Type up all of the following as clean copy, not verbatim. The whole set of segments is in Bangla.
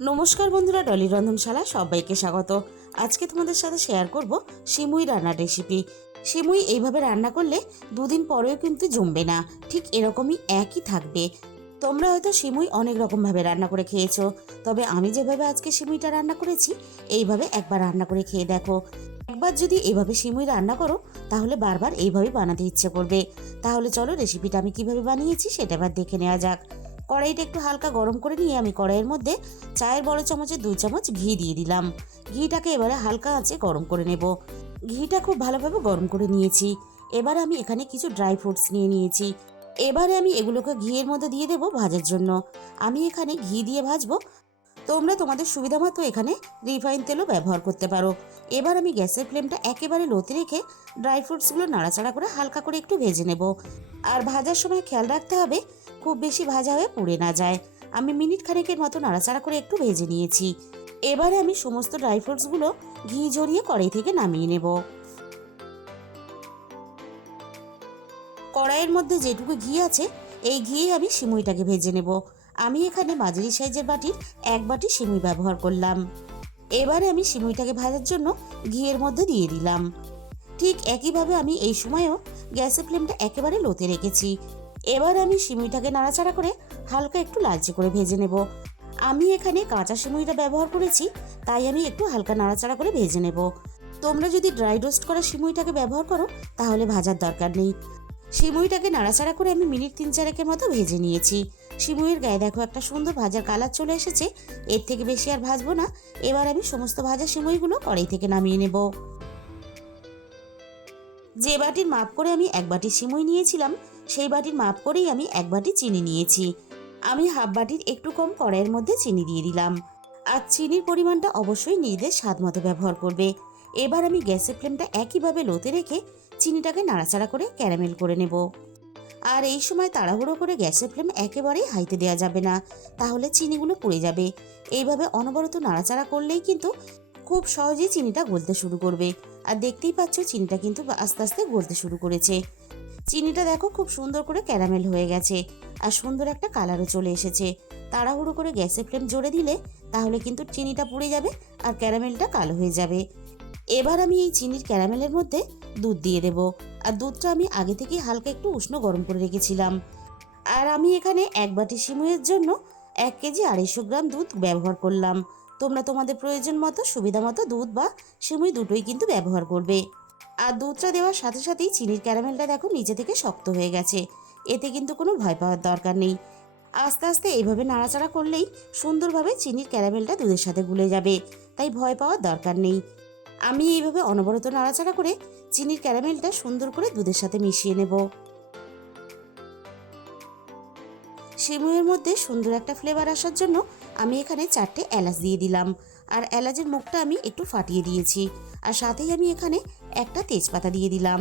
নমস্কার বন্ধুরা, ডলি রন্ধনশালা সবাইকে স্বাগত। আজকে তোমাদের সাথে শেয়ার করব সিমুই রান্নার রেসিপি। সিমুই এইভাবে রান্না করলে দুদিন পরেও কিন্তু জমবে না, ঠিক এরকমই একই থাকবে। তোমরা হয়তো সিমুই অনেক রকমভাবে রান্না করে খেয়েছো, তবে আমি যেভাবে আজকে সিমুইটা রান্না করেছি এইভাবে একবার রান্না করে খেয়ে দেখো। একবার যদি এইভাবে সিমুই রান্না করো তাহলে বারবার এইভাবে বানাতে ইচ্ছে করবে। তাহলে চলো রেসিপিটা আমি কিভাবে বানিয়েছি সেটা এবার দেখে নেওয়া যাক। কড়াইটা একটু হালকা গরম করে নিয়ে আমি কড়াইয়ের মধ্যে চায়ের বড় চামচে 2 চামচ ঘি দিয়ে দিলাম। ঘিটাকে এবারে হালকা আঁচে গরম করে নেব। ঘিটা খুব ভালোভাবে গরম করে নিয়েছি। এবারে আমি এখানে কিছু ড্রাই ফ্রুটস নিয়ে নিয়েছি। এবারে আমি এগুলোকে ঘিয়ের মধ্যে দিয়ে দেব ভাজার জন্য। আমি এখানে ঘি দিয়ে ভাজবো, তোমরা তোমাদের সুবিধা মতো এখানে রিফাইন তেলও ব্যবহার করতে পারো। এবার আমি গ্যাসের ফ্লেমটা একেবারে লোতে রেখে ড্রাই ফ্রুটসগুলো নাড়াচাড়া করে হালকা করে একটু ভেজে নেব। আর ভাজার সময় খেয়াল রাখতে হবে খুব বেশি ভাজা হয়ে পুড়ে না যায়। আমি মিনিট খানেকের মতো নাড়াচাড়া করে একটু ভেজে নিয়েছি। এবারে আমি সমস্ত ড্রাই ফ্রুটসগুলো ঘি ঝরিয়ে কড়াই থেকে নামিয়ে নেব। কড়াইয়ের মধ্যে যেটুকু ঘি আছে এই ঘিয়ে আমি সিমুইটাকে ভেজে নেব। আমি এখানে মাঝারি সাইজের বাটির 1 বাটি সিমুই ব্যবহার করলাম। এবারে আমি সিমুইটাকে ভাজার জন্য ঘিয়ের মধ্যে দিয়ে দিলাম। ঠিক একইভাবে আমি এই সময়ও গ্যাসের ফ্লেমটা একেবারে লোতে রেখেছি। এবার আমি সিমুইটাকে নাড়াচাড়া করে হালকা একটু লালচে করে ভেজে নেব। আমি এখানে কাঁচা সিমুইটা ব্যবহার করেছি, তাই আমি একটু হালকা নাড়াচাড়া করে ভেজে নেব। তোমরা যদি ড্রাই রোস্ট করা সিমুইটাকে ব্যবহার করো তাহলে ভাজার দরকার নেই। সিমুইটাকে নাড়াচাড়া করে আমি মিনিট 3-4 মতো ভেজে নিয়েছি। সিমুইয়ের গায়ে দেখো একটা সুন্দর ভাজার কালার চলে এসেছে। এর থেকে বেশি আর ভাজবো না। এবার আমি সমস্ত ভাজা সিমুইগুলো কড়াই থেকে নামিয়ে নেব। যে বাটির মাপ করে আমি 1 বাটি সিমুই নিয়েছিলাম সেই বাটির মাপ করেই আমি 1 বাটি চিনি নিয়েছি। আমি হাফ বাটির একটু কম কড়াইয়ের মধ্যে চিনি দিয়ে দিলাম। আর চিনির পরিমাণটা অবশ্যই নিজেদের স্বাদ মতো ব্যবহার করবে। এবার আমি গ্যাসের ফ্লেমটা একইভাবে লোতে রেখে চিনিটাকে নাড়াচাড়া করে ক্যারামেল করে নেব। আর এই সময় তাড়াহুড়ো করে গ্যাসের ফ্লেম একেবারেই হাইতে দেওয়া যাবে না, তাহলে চিনিগুলো পুড়ে যাবে। এইভাবে অনবরত নাড়াচাড়া করলেই কিন্তু খুব সহজেই চিনিটা গলতে শুরু করবে। আর দেখতেই পাচ্ছ চিনিটা কিন্তু আস্তে আস্তে গলতে শুরু করেছে। চিনিটা দেখো খুব সুন্দর করে ক্যারামেল হয়ে গেছে আর সুন্দর একটা কালারও চলে এসেছে। তাড়াহুড়ো করে গ্যাসের ফ্লেম জোরে দিলে তাহলে কিন্তু চিনিটা পুড়ে যাবে আর ক্যারামেলটা কালো হয়ে যাবে। এবার আমি এই চিনির ক্যারামেলের মধ্যে দুধ দিয়ে দেব। আর দুধটা আমি আগে থেকেই হালকা একটু উষ্ণ গরম করে রেখেছিলাম। আর আমি এখানে 1 বাটি সিমুইয়ের জন্য 1 কেজি 250 গ্রাম দুধ ব্যবহার করলাম। তোমরা তোমাদের প্রয়োজন মতো সুবিধা মতো দুধ বা সিমুই দুটোই কিন্তু ব্যবহার করবে। আর দুধটা দেওয়ার সাথে সাথেই চিনির ক্যারামেলটা দেখো নিচে থেকে শক্ত হয়ে গেছে। এতে কিন্তু কোনো ভয় পাওয়ার দরকার নেই। আস্তে আস্তে এইভাবে নাড়াচাড়া করলেই সুন্দরভাবে চিনির ক্যারামেলটা দুধের সাথে গুলে যাবে, তাই ভয় পাওয়ার দরকার নেই। আমি এইভাবে অনবরত নাড়াচাড়া করে চিনির ক্যারামেলটা সুন্দর করে দুধের সাথে মিশিয়ে নেব। সিমুইয়ের মধ্যে সুন্দর একটা ফ্লেভার আসার জন্য আমি এখানে 4টে এলাচ দিয়ে দিলাম। আর এলাচের মুখটা আমি একটু ফাটিয়ে দিয়েছি। আর সাথেই আমি এখানে একটা তেজপাতা দিয়ে দিলাম।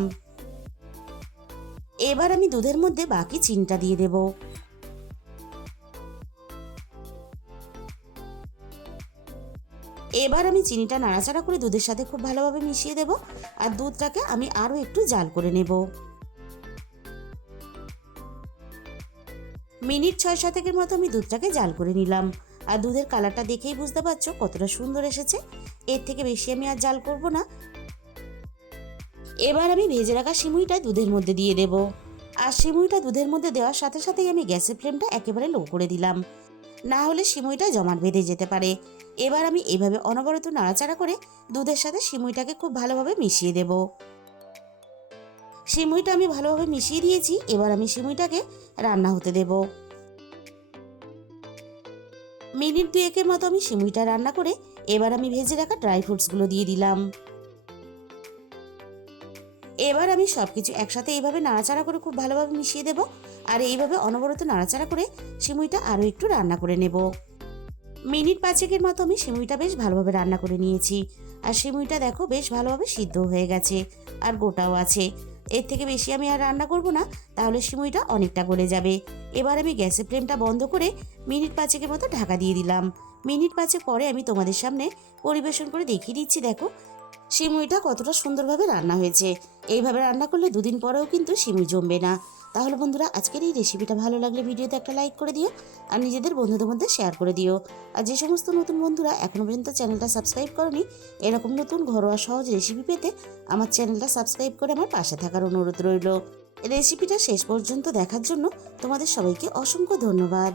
এবার আমি দুধের মধ্যে বাকি চিনিটা দিয়ে দেব। এবার আমি চিনিটা নাড়াচাড়া করে দুধের সাথে খুব ভালোভাবে মিশিয়ে দেব। আর দুধটাকে আমি আরও একটু জাল করে নেব। মিনিট 6-7 মতো আমি দুধটাকে জাল করে নিলাম। আর দুধের কালারটা দেখেই বুঝতে পারছো কতটা সুন্দর এসেছে। এর থেকে বেশি আমি আর জাল করব না। এবার আমি ভেজে রাখা সিমুইটা দুধের মধ্যে দিয়ে দেব। আর সিমুইটা দুধের মধ্যে দেওয়ার সাথে সাথেই আমি গ্যাসের ফ্লেমটা একেবারে লো করে দিলাম, না হলে সিমুইটা জমাট বেঁধে যেতে পারে। এবার আমি এইভাবে অনবরত নাড়াচাড়া করে দুধের সাথে সিমুইটাকে খুব ভালোভাবে মিশিয়ে দেব। সিমুইটা আমি ভালোভাবে মিশিয়ে দিয়েছি। এবার আমি সিমুইটাকে রান্না হতে দেব। মিনিট 2 মতো আমি সিমুইটা রান্না করে এবার আমি ভেজে রাখা ড্রাই ফ্রুটসগুলো দিয়ে দিলাম। এবার আমি সবকিছু একসাথে এইভাবে নাড়াচাড়া করে খুব ভালোভাবে মিশিয়ে দেব। আর এইভাবে অনবরত নাড়াচাড়া করে সিমুইটা আরও একটু রান্না করে নেব। মিনিট 5 মতো আমি সিমুইটা বেশ ভালোভাবে রান্না করে নিয়েছি। আর সিমুইটা দেখো বেশ ভালোভাবে সিদ্ধ হয়ে গেছে আর গোটাও আছে। এর থেকে বেশি আমি আর রান্না করব না, তাহলে সিমুইটা অনেকটা গলে যাবে। এবার আমি গ্যাসের ফ্লেমটা বন্ধ করে মিনিট 5 মতো ঢাকা দিয়ে দিলাম। মিনিট 5 পরে আমি তোমাদের সামনে পরিবেশন করে দেখিয়ে দিচ্ছি। দেখো সিমুইটা কতটা সুন্দরভাবে রান্না হয়েছে। এইভাবে রান্না করলে দুদিন পরেও কিন্তু সিমুই জমবে না। তাহলে বন্ধুরা, আজকের এই রেসিপিটা ভালো লাগলে ভিডিওতে একটা লাইক করে দিও আর নিজেদের বন্ধুদের মধ্যে শেয়ার করে দিও। আর যে সমস্ত নতুন বন্ধুরা এখনও পর্যন্ত চ্যানেলটা সাবস্ক্রাইব করনি, এরকম নতুন ঘরোয়া সহজ রেসিপি পেতে আমার চ্যানেলটা সাবস্ক্রাইব করে আমার পাশে থাকার অনুরোধ রইল। রেসিপিটা শেষ পর্যন্ত দেখার জন্য তোমাদের সবাইকে অসংখ্য ধন্যবাদ।